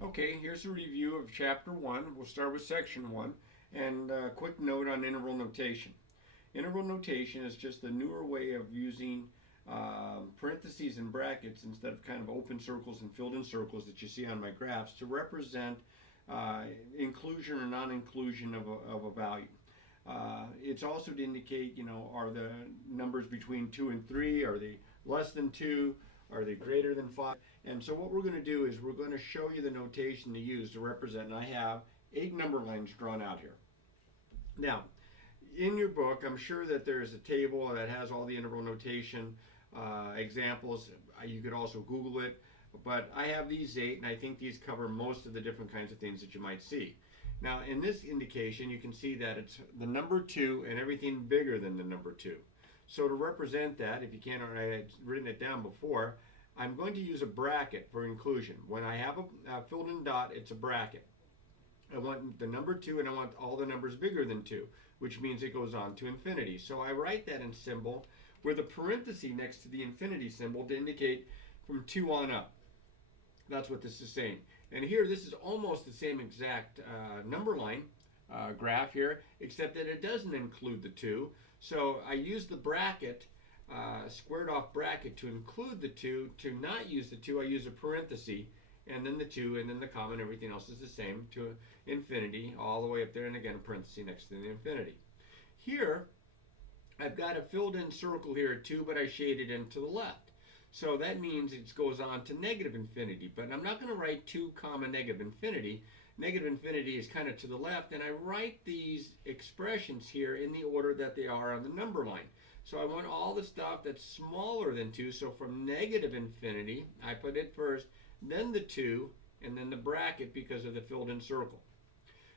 Okay, here's a review of Chapter 1. We'll start with Section 1, and a quick note on interval notation. Interval notation is just a newer way of using parentheses and brackets instead of kind of open circles and filled in circles that you see on my graphs to represent inclusion or non-inclusion of a value. It's also to indicate, are the numbers between 2 and 3, are they less than 2, are they greater than 5? And so what we're going to do is we're going to show you the notation to use to represent, and I have 8 number lines drawn out here. Now, in your book, I'm sure that there's a table that has all the interval notation examples. You could also Google it, but I have these 8, and I think these cover most of the different kinds of things that you might see. Now, in this indication, you can see that it's the number 2 and everything bigger than the number 2. So to represent that, if you can't already, I had written it down before, I'm going to use a bracket for inclusion. When I have a filled in dot, it's a bracket. I want the number 2 and I want all the numbers bigger than 2, which means it goes on to infinity. So I write that in symbol with a parenthesis next to the infinity symbol to indicate from 2 on up. That's what this is saying. And here, this is almost the same exact number line graph here, except that it doesn't include the 2. So I use the bracket, squared off bracket, to include the 2. To not use the 2, I use a parenthesis, and then the 2, and then the comma, and everything else is the same to infinity, all the way up there, and again a parenthesis next to the infinity. Here, I've got a filled in circle here at 2, but I shaded in to the left. So that means it goes on to negative infinity, but I'm not going to write 2 comma negative infinity. Negative infinity is kind of to the left, and I write these expressions here in the order that they are on the number line. So I want all the stuff that's smaller than 2, so from negative infinity, I put it first, then the 2, and then the bracket because of the filled in circle.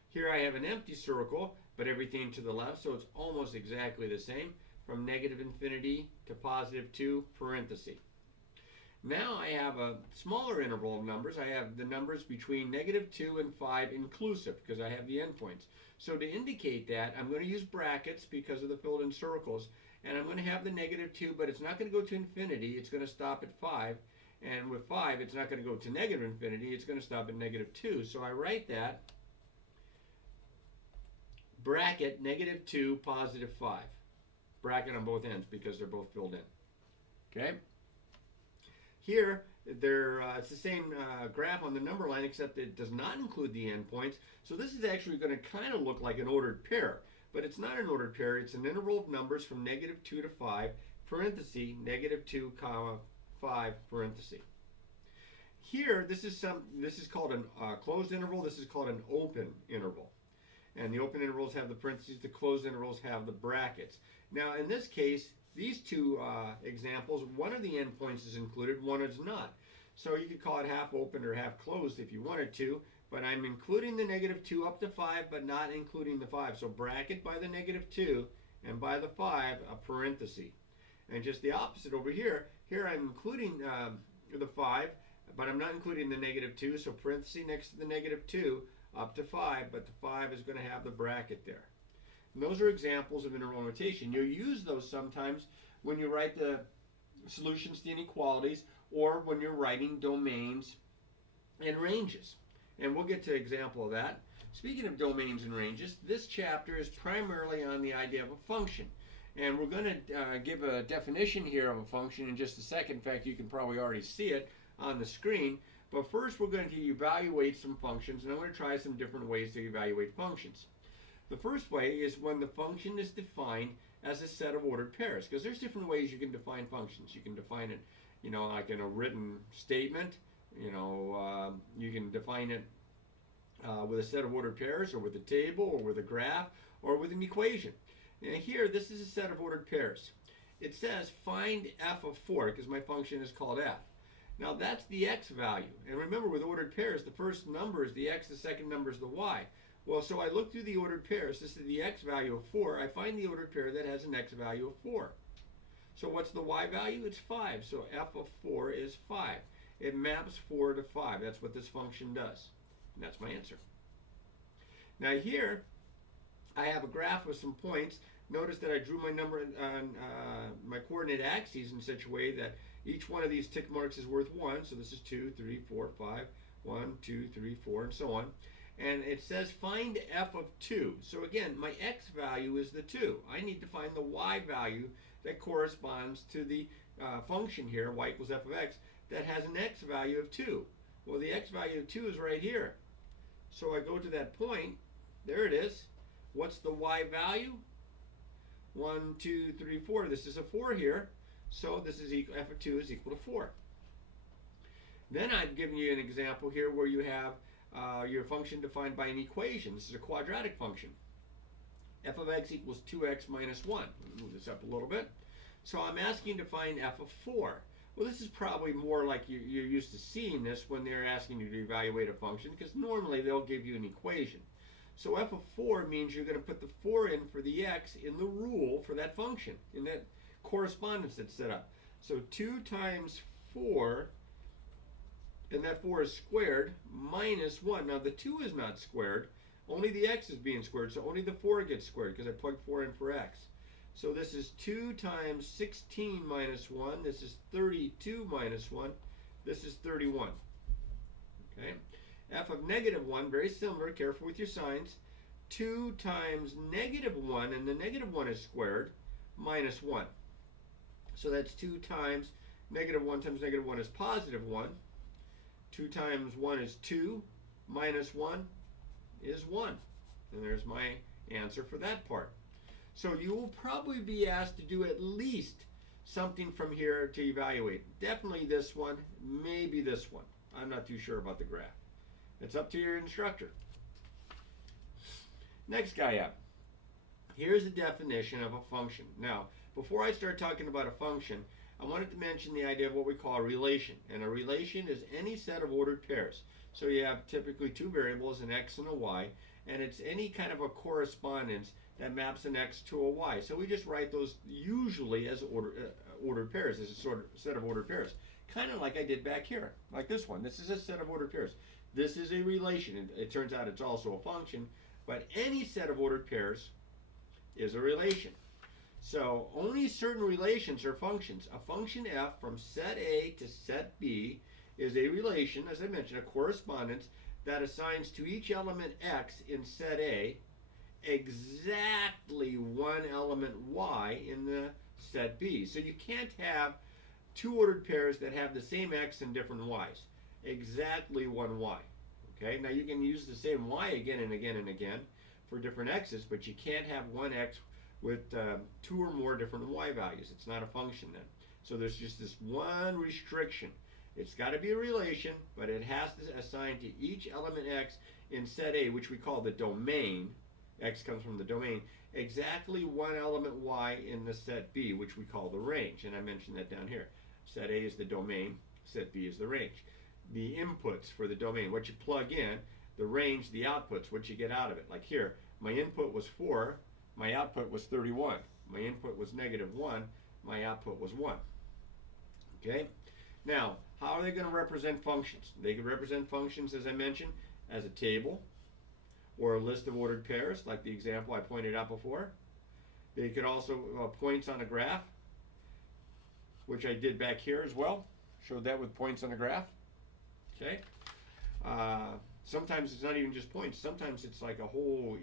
Here I have an empty circle, but everything to the left, so it's almost exactly the same, from negative infinity to positive 2, parenthesis. Now I have a smaller interval of numbers. I have the numbers between negative 2 and 5 inclusive because I have the endpoints. So to indicate that, I'm going to use brackets because of the filled in circles. And I'm going to have the negative 2, but it's not going to go to infinity. It's going to stop at 5. And with 5, it's not going to go to negative infinity. It's going to stop at negative 2. So I write that bracket negative 2, positive 5. Bracket on both ends because they're both filled in. Okay? Here, it's the same graph on the number line, except it does not include the endpoints. So this is actually going to kind of look like an ordered pair. But it's not an ordered pair. It's an interval of numbers from negative 2 to 5, parenthesis, negative 2, comma, 5, parenthesis. Here, this is called a closed interval. This is called an open interval. And the open intervals have the parentheses. The closed intervals have the brackets. Now, in this case, these two examples, one of the endpoints is included, one is not. So you could call it half open or half closed if you wanted to, but I'm including the negative 2 up to 5, but not including the 5. So bracket by the negative 2, and by the 5, a parenthesis. And just the opposite over here. Here I'm including the 5, but I'm not including the negative 2, so parenthesis next to the negative 2, up to 5, but the 5 is going to have the bracket there. And those are examples of interval notation. You'll use those sometimes when you write the solutions to inequalities or when you're writing domains and ranges. And we'll get to an example of that. Speaking of domains and ranges, this chapter is primarily on the idea of a function. And we're going to give a definition here of a function in just a second. In fact, you can probably already see it on the screen. But first, we're going to evaluate some functions, and I'm going to try some different ways to evaluate functions. The first way is when the function is defined as a set of ordered pairs, because there's different ways you can define functions. You can define it, like in a written statement. You can define it with a set of ordered pairs, or with a table, or with a graph, or with an equation. And here, this is a set of ordered pairs. It says find f of 4, because my function is called f. Now that's the x value. And remember, with ordered pairs, the first number is the x, the second number is the y. Well, so I look through the ordered pairs. This is the x value of 4. I find the ordered pair that has an x value of 4. So what's the y value? It's 5. So f of 4 is 5. It maps 4 to 5. That's what this function does. And that's my answer. Now here, I have a graph with some points. Notice that I drew my number on my coordinate axes in such a way that each one of these tick marks is worth 1. So this is 2, 3, 4, 5. 1, 2, 3, 4, and so on. And it says find f of 2. So again, my x value is the 2. I need to find the y value that corresponds to the function here, y equals f of x, that has an x value of 2. Well, the x value of 2 is right here. So I go to that point. There it is. What's the y value? 1, 2, 3, 4. This is a 4 here. So this is equal, f of 2 is equal to 4. Then I've given you an example here where you have your function defined by an equation. This is a quadratic function. F of x equals 2x minus 1. Let me move this up a little bit. So I'm asking to find f of 4. Well, this is probably more like you're used to seeing this when they're asking you to evaluate a function, because normally they'll give you an equation. So f of 4 means you're going to put the 4 in for the x in the rule for that function, in that correspondence that's set up. So 2 times 4, and that 4 is squared, minus 1. Now the 2 is not squared, only the x is being squared, so only the 4 gets squared because I plugged 4 in for x. So this is 2 times 16 minus 1. This is 32 minus 1. This is 31. Okay. F of negative 1, very similar, careful with your signs. 2 times negative 1, and the negative 1 is squared, minus 1. So that's 2 times negative 1 times negative 1 is positive 1. 2 times 1 is 2, minus 1 is 1. And there's my answer for that part. So you will probably be asked to do at least something from here to evaluate. Definitely this one, maybe this one. I'm not too sure about the graph. It's up to your instructor. Next guy up. Here's the definition of a function. Now, before I start talking about a function, I wanted to mention the idea of what we call a relation. And a relation is any set of ordered pairs. So you have typically two variables, an x and a y, and it's any kind of a correspondence that maps an x to a y. So we just write those usually as ordered pairs, as a sort of set of ordered pairs. Kind of like I did back here, like this one. This is a set of ordered pairs. This is a relation. It turns out it's also a function, but any set of ordered pairs is a relation. So only certain relations are functions. A function f from set A to set B is a relation, as I mentioned, a correspondence that assigns to each element x in set A exactly one element y in the set B. So you can't have two ordered pairs that have the same x and different y's. Exactly one y. Okay, now you can use the same y again and again and again for different x's, but you can't have one x with two or more different y values. It's not a function then. So there's just this one restriction. It's got to be a relation, but it has to assign to each element x in set A, which we call the domain. X comes from the domain. Exactly one element y in the set B, which we call the range. And I mentioned that down here. Set A is the domain. Set B is the range. The inputs for the domain, what you plug in, the range, the outputs, what you get out of it. Like here, my input was 4. My output was 31. My input was negative 1. My output was 1. Okay? Now, how are they going to represent functions? They can represent functions, as I mentioned, as a table or a list of ordered pairs, like the example I pointed out before. They could also points on a graph, which I did back here as well. Showed that with points on a graph. Okay? Sometimes it's not even just points. Sometimes it's like a whole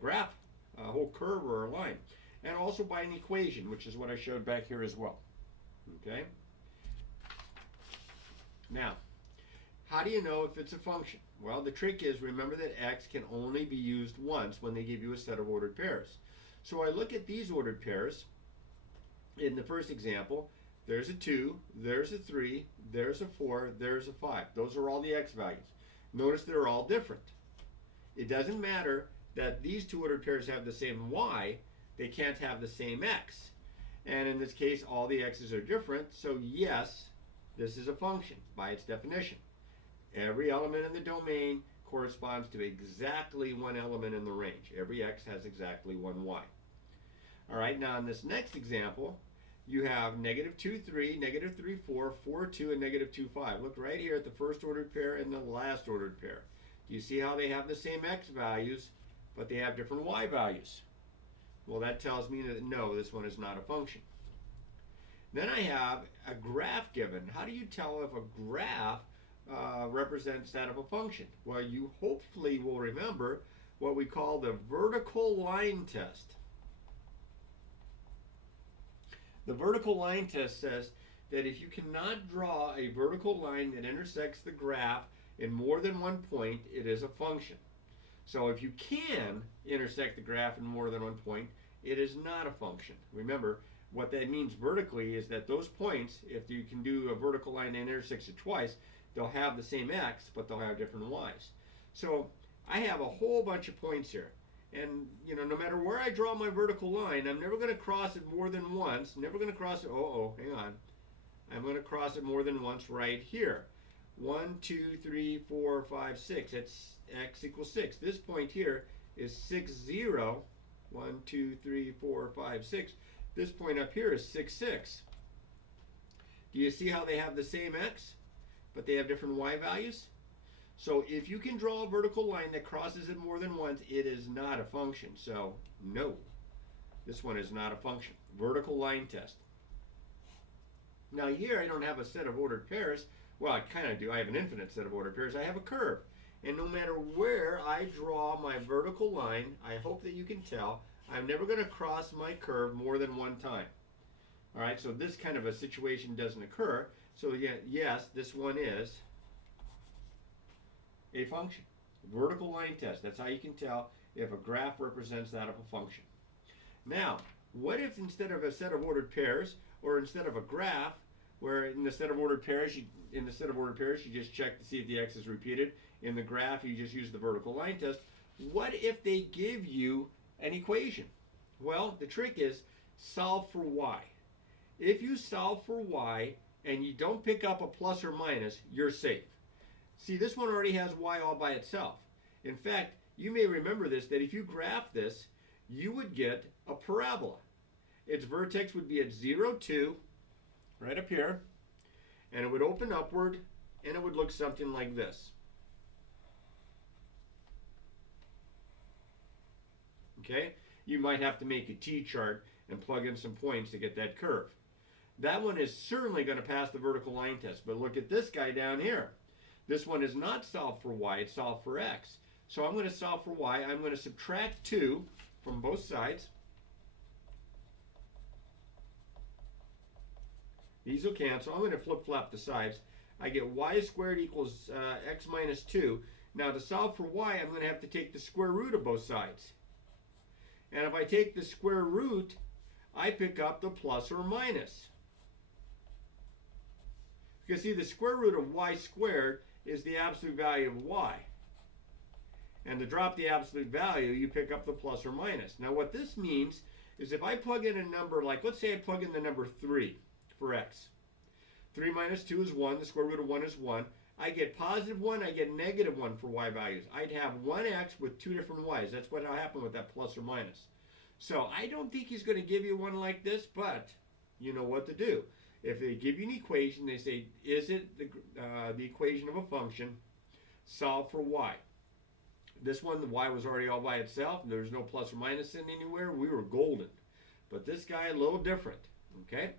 graph, a whole curve or a line. And also by an equation, which is what I showed back here as well. Okay? Now, how do you know if it's a function? Well, the trick is, remember that x can only be used once when they give you a set of ordered pairs. So I look at these ordered pairs. In the first example, there's a 2, there's a 3, there's a 4, there's a 5. Those are all the x values. Notice they're all different. It doesn't matter that these two ordered pairs have the same y, they can't have the same x. And in this case, all the x's are different, so yes, this is a function by its definition. Every element in the domain corresponds to exactly one element in the range. Every x has exactly one y. All right, now in this next example, you have negative 2, 3, negative 3, 4, 4, 2, and negative 2, 5. Look right here at the first ordered pair and the last ordered pair. Do you see how they have the same x values, but they have different y values? Well, that tells me that no, this one is not a function. Then I have a graph given. How do you tell if a graph represents that of a function? Well, you hopefully will remember what we call the vertical line test. The vertical line test says that if you cannot draw a vertical line that intersects the graph in more than one point, it is a function. So if you can intersect the graph in more than one point, it is not a function. Remember, what that means vertically is that those points, if you can do a vertical line that intersects it twice, they'll have the same x, but they'll have different y's. So I have a whole bunch of points here. And, you know, no matter where I draw my vertical line, I'm never going to cross it more than once. Never going to cross it. Hang on. I'm going to cross it more than once right here. 1, 2, 3, 4, 5, 6. That's x equals 6. This point here is 6, 0. 1, 2, 3, 4, 5, 6. This point up here is 6, 6. Do you see how they have the same x, but they have different y values? So if you can draw a vertical line that crosses it more than once, it is not a function. So no, this one is not a function. Vertical line test. Now here I don't have a set of ordered pairs. Well, I kind of do. I have an infinite set of ordered pairs. I have a curve. And no matter where I draw my vertical line, I hope that you can tell, I'm never going to cross my curve more than one time. All right, so this kind of a situation doesn't occur. So yeah, yes, this one is a function. Vertical line test. That's how you can tell if a graph represents that of a function. Now, what if instead of a set of ordered pairs, or instead of a graph, where in the set of ordered pairs, you just check to see if the x is repeated. In the graph, you just use the vertical line test. What if they give you an equation? Well, the trick is solve for y. If you solve for y and you don't pick up a plus or minus, you're safe. See, this one already has y all by itself. In fact, you may remember this, that if you graph this, you would get a parabola. Its vertex would be at 0, 2, right up here, and it would open upward, and it would look something like this. Okay? You might have to make a T-chart and plug in some points to get that curve. That one is certainly going to pass the vertical line test, but look at this guy down here. This one is not solved for y, it's solved for x. So I'm going to solve for y. I'm going to subtract 2 from both sides. These will cancel. I'm going to flip-flop the sides. I get y squared equals x minus 2. Now to solve for y, I'm going to have to take the square root of both sides. And if I take the square root, I pick up the plus or minus. Because see, the square root of y squared is the absolute value of y. And to drop the absolute value, you pick up the plus or minus. Now what this means is if I plug in a number, like let's say I plug in the number 3 for x. 3 minus 2 is 1, the square root of 1 is 1. I get positive 1, I get negative 1 for y values. I'd have one x with two different y's. That's what will happen with that plus or minus. So I don't think he's going to give you one like this, but you know what to do. If they give you an equation, they say, is it the equation of a function? Solve for y. This one, the y was already all by itself. There's no plus or minus in anywhere. We were golden. But this guy, a little different. Okay?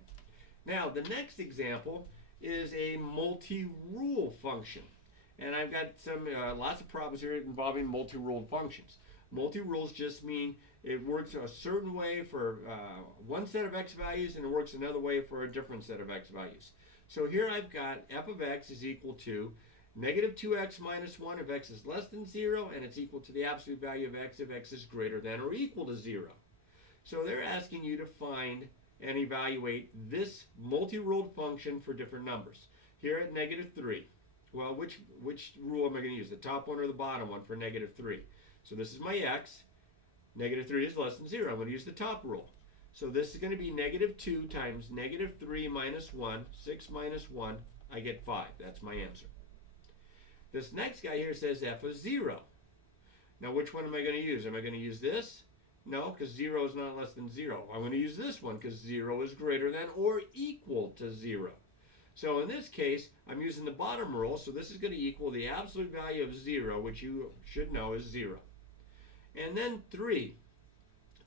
Now, the next example is a multi-rule function. And I've got some lots of problems here involving multi-ruled functions. Multi-rules just mean it works a certain way for one set of x values and it works another way for a different set of x values. So here I've got f of x is equal to negative 2x minus 1 if x is less than 0, and it's equal to the absolute value of x if x is greater than or equal to 0. So they're asking you to find and evaluate this multi-ruled function for different numbers. Here at negative 3. Well, which rule am I going to use? The top one or the bottom one for negative 3? So this is my x. Negative 3 is less than 0. I'm going to use the top rule. So this is going to be negative 2 times negative 3 minus 1, 6 minus 1. I get 5. That's my answer. This next guy here says f of 0. Now which one am I going to use? Am I going to use this? No, because 0 is not less than 0. I'm going to use this one because 0 is greater than or equal to 0. So in this case, I'm using the bottom rule, so this is going to equal the absolute value of 0, which you should know is 0. And then 3.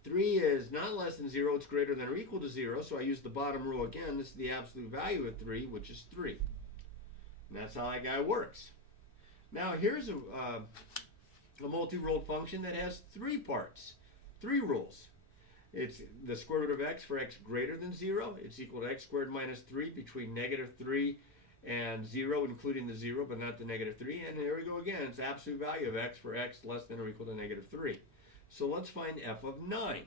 3 is not less than 0, it's greater than or equal to 0, so I use the bottom rule again. This is the absolute value of 3, which is 3. And that's how that guy works. Now here's a multi-ruled function that has three parts, three rules. It's the square root of x for x greater than 0. It's equal to x squared minus 3 between negative 3 and 0, including the 0, but not the negative 3. And there we go again. It's absolute value of x for x less than or equal to negative 3. So let's find f of 9.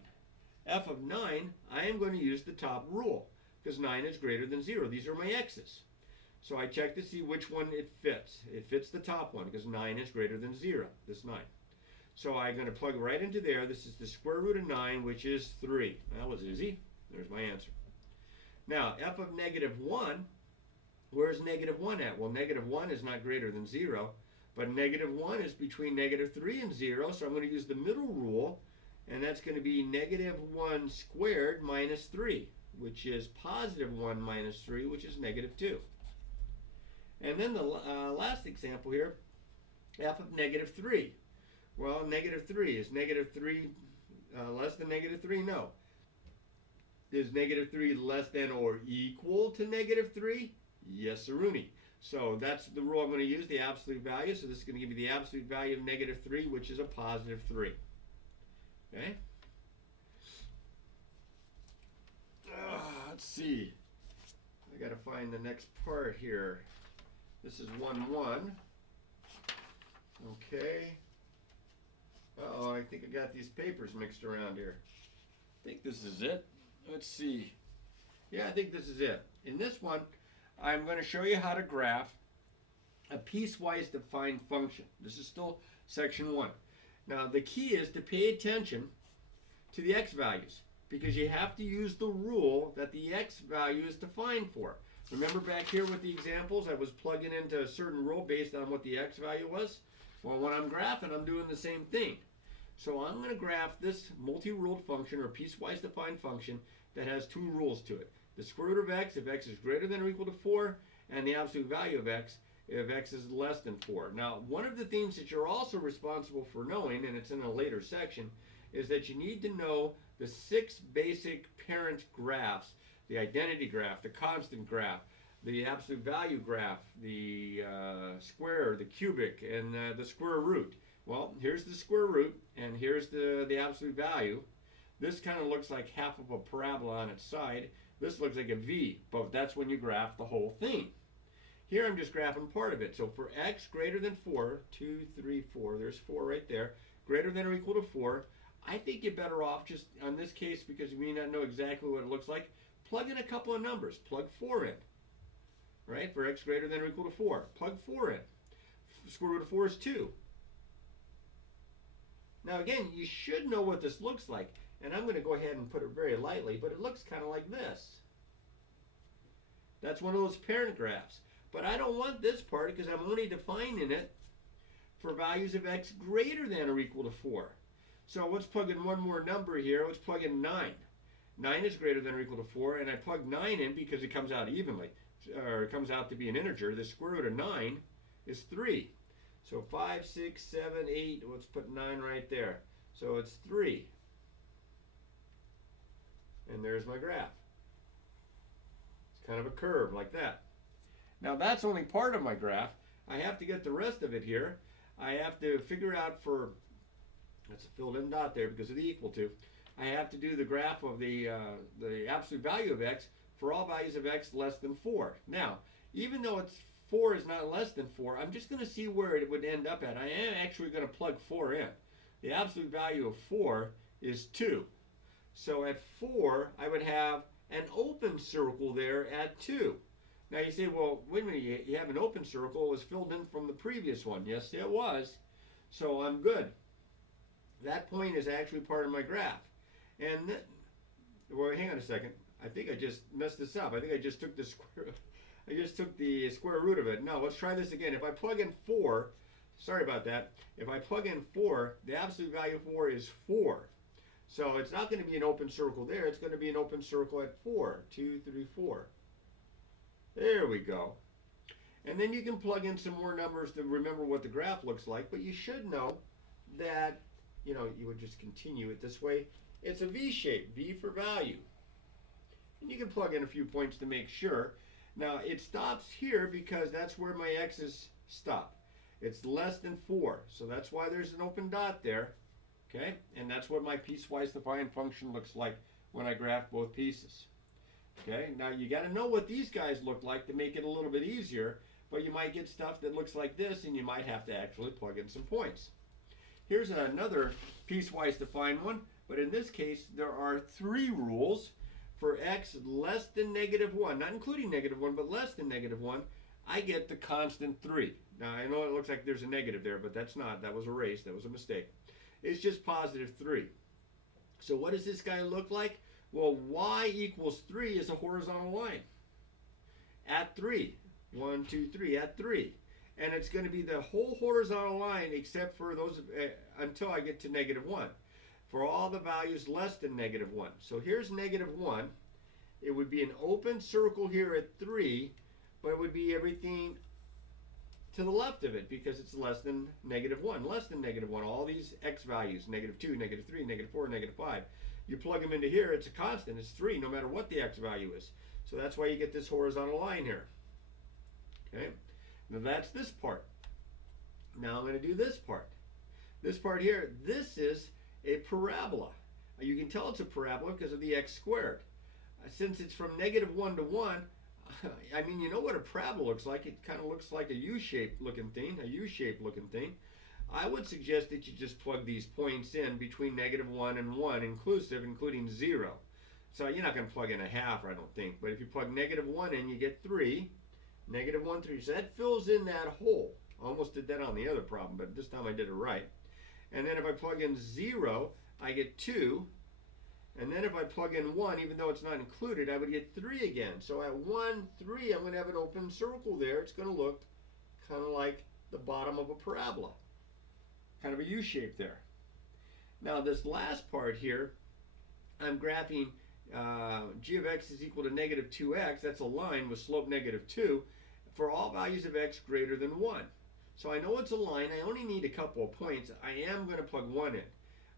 F of 9, I am going to use the top rule because 9 is greater than 0. These are my x's. So I check to see which one it fits. It fits the top one because 9 is greater than 0, this 9. So I'm going to plug right into there. This is the square root of 9, which is 3. That was easy. There's my answer. Now, f of negative 1, where's negative 1 at? Well, negative 1 is not greater than 0, but negative 1 is between negative 3 and 0, so I'm going to use the middle rule, and that's going to be negative 1 squared minus 3, which is positive 1 minus 3, which is negative 2. And then the last example here, f of negative 3. Well, negative 3. Is negative 3 less than negative 3? No. Is negative 3 less than or equal to negative 3? Yes, siruni. So that's the rule I'm going to use, the absolute value. So this is going to give me the absolute value of negative 3, which is a positive 3. Okay? Let's see. I got to find the next part here. This is 1, 1. Okay. Uh-oh, I think I got these papers mixed around here. I think this is it. Let's see. Yeah, I think this is it. In this one, I'm going to show you how to graph a piecewise defined function. This is still section 1. Now, the key is to pay attention to the x values because you have to use the rule that the x value is defined for. Remember back here with the examples, I was plugging into a certain rule based on what the x value was? Well, when I'm graphing, I'm doing the same thing. So I'm going to graph this multi-ruled function or piecewise defined function that has two rules to it. The square root of x if x is greater than or equal to 4, and the absolute value of x if x is less than 4. Now, one of the things that you're also responsible for knowing, and it's in a later section, is that you need to know the 6 basic parent graphs: the identity graph, the constant graph, the absolute value graph, the square, the cubic, and the square root. Well, here's the square root, and here's the absolute value. This kind of looks like half of a parabola on its side. This looks like a V, but that's when you graph the whole thing. Here I'm just graphing part of it. So for x greater than 4, 2, 3, 4, there's 4 right there, greater than or equal to 4, I think you're better off just on this case, because you may not know exactly what it looks like, plug in a couple of numbers. Plug 4 in, right? For x greater than or equal to 4. Plug 4 in. Square root of 4 is 2. Now again, you should know what this looks like. And I'm going to go ahead and put it very lightly, but it looks kind of like this. That's one of those parent graphs. But I don't want this part because I'm only defining it for values of x greater than or equal to 4. So let's plug in one more number here. Let's plug in 9. 9 is greater than or equal to 4, and I plug 9 in because it comes out evenly, or it comes out to be an integer. The square root of 9 is 3. So 5, 6, 7, 8, let's put 9 right there. So it's 3. And there's my graph. It's kind of a curve like that. Now that's only part of my graph. I have to get the rest of it here. I have to figure out for, that's a filled in dot there because of the equal to. I have to do the graph of the absolute value of x for all values of x less than 4. Now, even though it's 4 is not less than 4, I'm just going to see where it would end up at. I am actually going to plug 4 in. The absolute value of 4 is 2. So at 4, I would have an open circle there at 2. Now you say, well, wait a minute, you have an open circle. It was filled in from the previous one. Yes, it was. So I'm good. That point is actually part of my graph. And, well, hang on a second. I think I just messed this up. I think I just took the square root of it. No, let's try this again. If I plug in 4, sorry about that. If I plug in 4, the absolute value of 4 is 4. So it's not going to be an open circle there. It's going to be an open circle at 4. 2, 3, 4. There we go. And then you can plug in some more numbers to remember what the graph looks like. But you should know that, you would just continue it this way. It's a V shape, V for value. And you can plug in a few points to make sure. Now it stops here because that's where my x's stop. It's less than 4, so that's why there's an open dot there. Okay, and that's what my piecewise defined function looks like when I graph both pieces. Okay, now you got to know what these guys look like to make it a little bit easier, but you might get stuff that looks like this and you might have to actually plug in some points. Here's another piecewise defined one, but in this case there are 3 rules. For x less than -1, not including -1, but less than -1, I get the constant 3. Now I know it looks like there's a negative there, but that's not. That was erased. That was a mistake. It's just positive 3. So what does this guy look like? Well, y equals 3 is a horizontal line. At 3. 1, 2, 3. At 3. And it's going to be the whole horizontal line except for those until I get to -1. For all the values less than -1. So here's -1. It would be an open circle here at 3, but it would be everything to the left of it because it's less than -1. Less than -1. All these x values, -2, -3, -4, -5. You plug them into here, it's a constant. It's 3 no matter what the x value is. So that's why you get this horizontal line here. Okay? Now that's this part. Now I'm going to do this part. This part here, this is a parabola. You can tell it's a parabola because of the x squared. Since it's from -1 to 1, I mean, you know what a parabola looks like. It kind of looks like a U-shaped looking thing, I would suggest that you just plug these points in between -1 and 1 inclusive, including 0. So you're not going to plug in a half, I don't think. But if you plug -1 in, you get 3. -1, 3. So that fills in that hole. I almost did that on the other problem, but this time I did it right. And then if I plug in 0, I get 2. And then if I plug in 1, even though it's not included, I would get 3 again. So at 1, 3, I'm going to have an open circle there. It's going to look kind of like the bottom of a parabola. Kind of a U shape there. Now this last part here, I'm graphing g of x is equal to -2x. That's a line with slope -2 for all values of x greater than 1. So I know it's a line. I only need a couple of points. I am going to plug 1 in.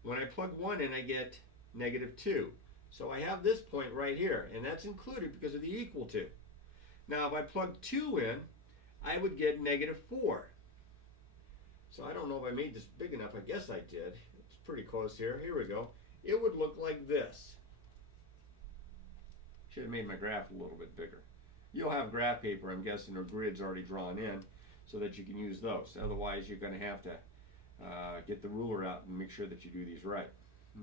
When I plug 1 in, I get -2. So I have this point right here, and that's included because of the equal to. Now if I plug 2 in, I would get -4. So I don't know if I made this big enough. I guess I did. It's pretty close here. Here we go. It would look like this. Should have made my graph a little bit bigger. You'll have graph paper, I'm guessing, or grids already drawn in so that you can use those. Otherwise, you're going to have to get the ruler out and make sure that you do these right.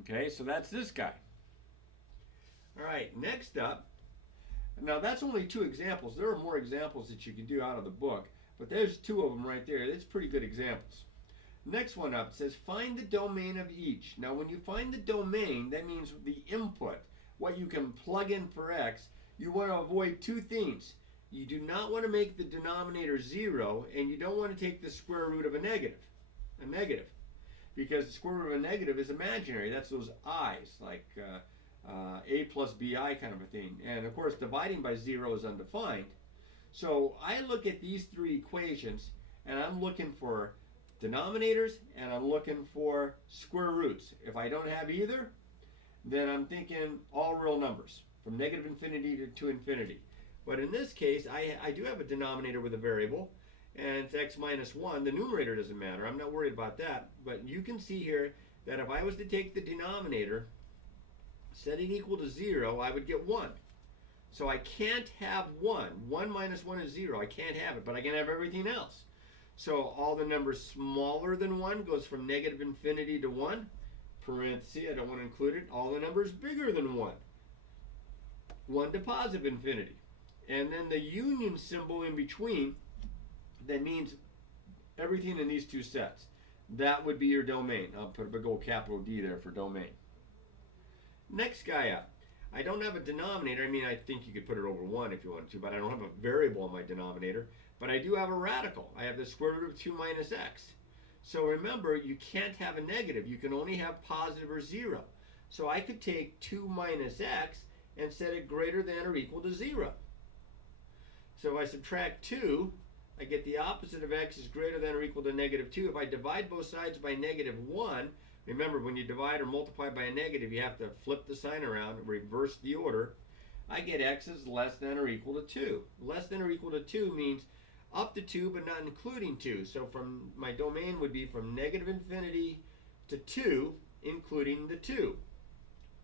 Okay, so that's this guy. All right, next up. Now that's only 2 examples. There are more examples that you can do out of the book, but there's 2 of them right there. That's pretty good examples. Next one up says find the domain of each. Now when you find the domain, that means the input, what you can plug in for x. You want to avoid 2 things. You do not want to make the denominator 0, and you don't want to take the square root of a negative. Because the square root of a negative is imaginary. That's those i's, like a plus bi kind of a thing. And of course, dividing by 0 is undefined. So I look at these 3 equations, and I'm looking for denominators, and I'm looking for square roots. If I don't have either, then I'm thinking all real numbers, from -infinity to infinity. But in this case, I do have a denominator with a variable, and it's x minus 1. The numerator doesn't matter. I'm not worried about that. But you can see here that if I was to take the denominator, set it equal to 0, I would get 1. So I can't have 1. 1 minus 1 is 0. I can't have it, but I can have everything else. So all the numbers smaller than 1 goes from -infinity to 1. Parenthesis, I don't want to include it. All the numbers bigger than 1. 1 to positive infinity. And then the union symbol in between, that means everything in these 2 sets. That would be your domain. I'll put a big old capital D there for domain. Next guy up. I don't have a denominator. I mean, I think you could put it over 1 if you wanted to, but I don't have a variable in my denominator. But I do have a radical. I have the square root of 2 minus x. So remember, you can't have a negative. You can only have positive or 0. So I could take 2 minus x and set it greater than or equal to 0. So if I subtract 2, I get the opposite of x is greater than or equal to -2. If I divide both sides by -1, remember when you divide or multiply by a negative, you have to flip the sign around, reverse the order. I get x is less than or equal to 2. Less than or equal to 2 means up to 2 but not including 2. So from my domain would be from negative infinity to 2, including the 2.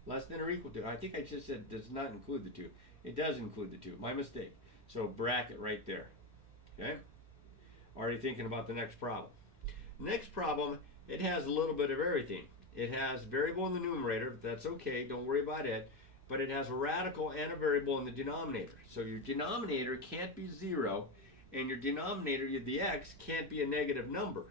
Less than or equal to. I think I just said does not include the 2. It does include the 2. My mistake. So bracket right there. Okay? Already thinking about the next problem. Next problem, it has a little bit of everything. It has variable in the numerator, but that's okay, don't worry about it. But it has a radical and a variable in the denominator. So your denominator can't be 0, and your denominator, the x, can't be a negative number.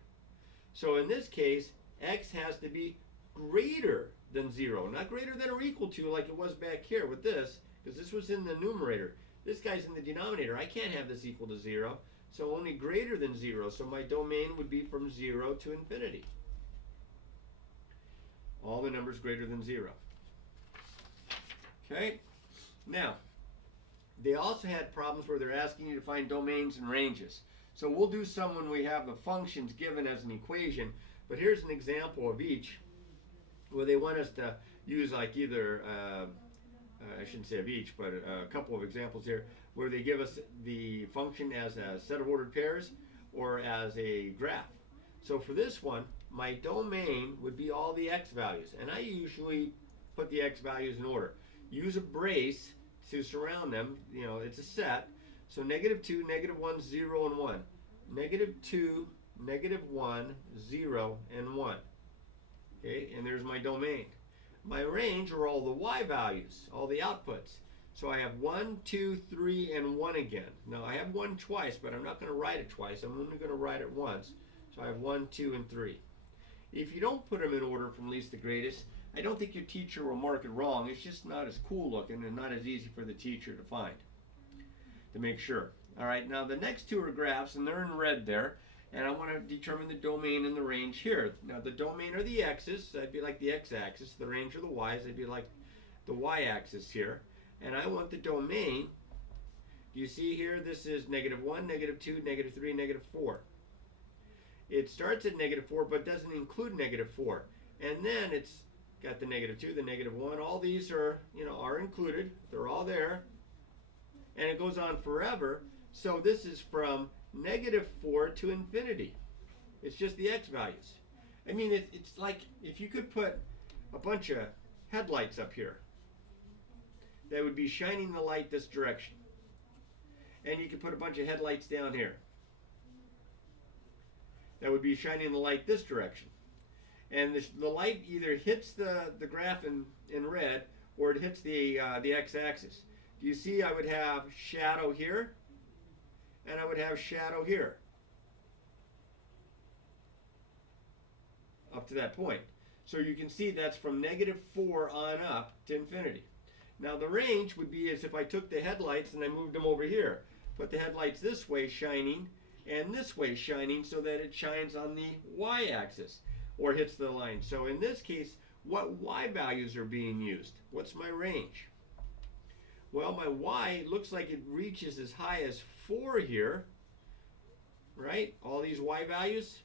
So in this case, x has to be greater than 0. Not greater than or equal to like it was back here with this, because this was in the numerator. This guy's in the denominator. I can't have this equal to 0, so only greater than 0. So my domain would be from 0 to infinity. All the numbers greater than 0. Okay? Now, they also had problems where they're asking you to find domains and ranges. So we'll do some when we have the functions given as an equation, but here's an example of each where they want us to use like either, I shouldn't say of each, but a couple of examples here, where they give us the function as a set of ordered pairs or as a graph. So for this one, my domain would be all the x values, and I usually put the x values in order. Use a brace to surround them, it's a set. So negative 2, negative 1, 0, and 1. Negative 2, negative 1, 0, and 1. Okay, and there's my domain. My range are all the y values, all the outputs. So I have 1, 2, 3, and 1 again. Now I have 1 twice, but I'm not going to write it twice. I'm only going to write it once. So I have 1, 2, and 3. If you don't put them in order from least to greatest, I don't think your teacher will mark it wrong. It's just not as cool looking and not as easy for the teacher to find, to make sure. All right, now the next two are graphs, and they're in red there. And I want to determine the domain and the range here. Now the domain are the x's, that'd be like the x-axis. The range are the y's, they'd be like the y-axis here. And I want the domain. Do you see here? This is negative 1, negative 2, negative 3, negative 4. It starts at negative 4, but doesn't include negative 4. And then it's got the negative 2, the negative 1. All these are, are included. They're all there. And it goes on forever. So this is from negative 4 to infinity. It's just the x values. I mean, it's like if you could put a bunch of headlights up here that would be shining the light this direction. And you could put a bunch of headlights down here that would be shining the light this direction. And the light either hits the graph in red or it hits the x-axis. Do you see I would have shadow here and I would have shadow here up to that point. So you can see that's from negative 4 on up to infinity. Now the range would be as if I took the headlights and I moved them over here. Put the headlights this way shining and this way shining so that it shines on the y-axis or hits the line. So in this case, what y values are being used? What's my range? Well, my y looks like it reaches as high as 4 here, right? All these y values.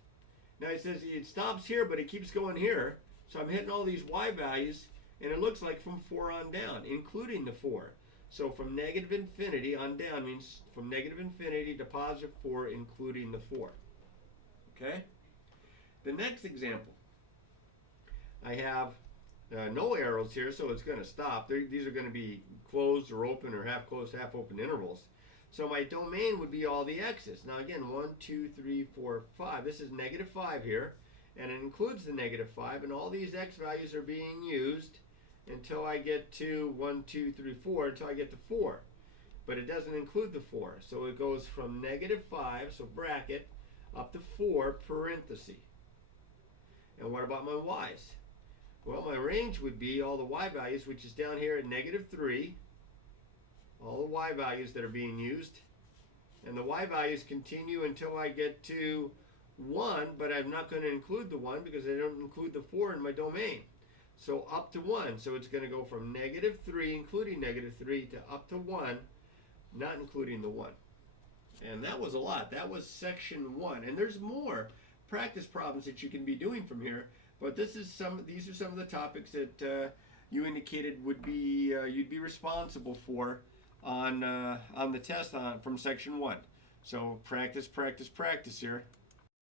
Now it says it stops here, but it keeps going here. So I'm hitting all these y values, and it looks like from 4 on down, including the 4. So from negative infinity on down means from negative infinity to positive 4, including the 4. Okay? The next example, I have no arrows here, so it's going to stop. These are going to be closed or open or half closed, half open intervals. So my domain would be all the x's. Now again, 1, 2, 3, 4, 5. This is negative 5 here, and it includes the negative 5, and all these x values are being used until I get to 1, 2, 3, 4, until I get to 4. But it doesn't include the 4. So it goes from negative 5, so bracket, up to 4, parenthesis. And what about my y's? Well, my range would be all the y values, which is down here at negative 3. All the y values that are being used. And the y values continue until I get to 1, but I'm not going to include the 1 because I don't include the 4 in my domain. So up to 1. So it's going to go from negative 3, including negative 3, to up to 1, not including the 1. And that was a lot. That was section 1. And there's more practice problems that you can be doing from here. But these are some of the topics that you indicated would be you'd be responsible for on the test from section 1. So practice, practice, practice here.